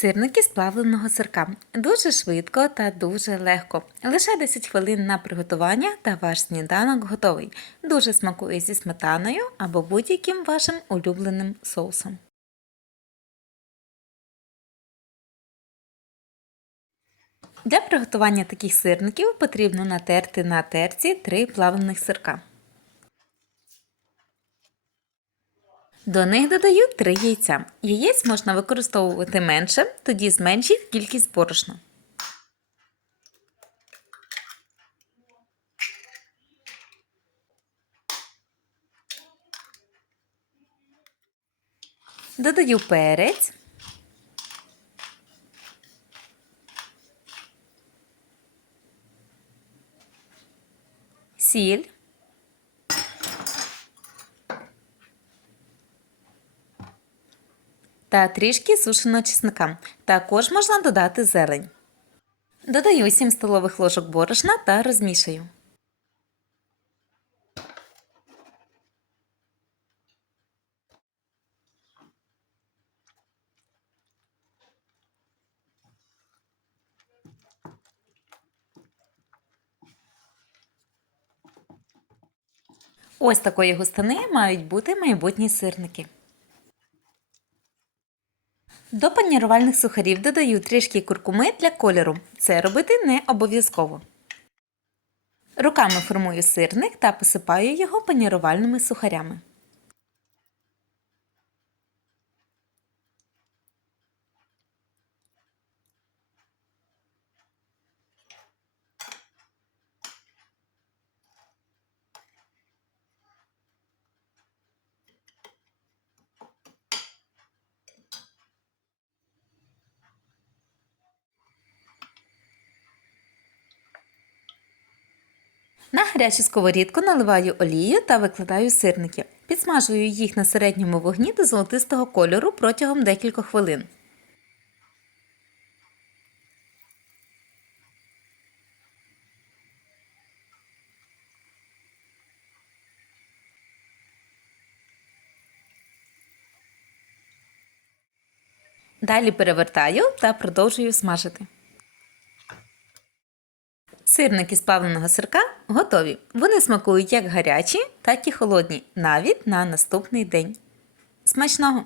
Сирники з плавленого сирка. Дуже швидко та дуже легко. Лише 10 хвилин на приготування та ваш сніданок готовий. Дуже смакує зі сметаною або будь-яким вашим улюбленим соусом. Для приготування таких сирників потрібно натерти на терці 3 плавлених сирка. До них додаю 3 яйця. Яєць можна використовувати менше, тоді зменшить кількість борошна. Додаю перець. Сіль. Та трішки сушеного чесника. Також можна додати зелень. Додаю 7 столових ложок борошна та розмішую. Ось такої густини мають бути майбутні сирники. До панірувальних сухарів додаю трішки куркуми для кольору. Це робити не обов'язково. Руками формую сирник та посипаю його панірувальними сухарями. На гарячу сковорідку наливаю олію та викладаю сирники. Підсмажую їх на середньому вогні до золотистого кольору протягом декількох хвилин. Далі перевертаю та продовжую смажити. Сирники з плавленого сирка готові. Вони смакують як гарячі, так і холодні, навіть на наступний день. Смачного!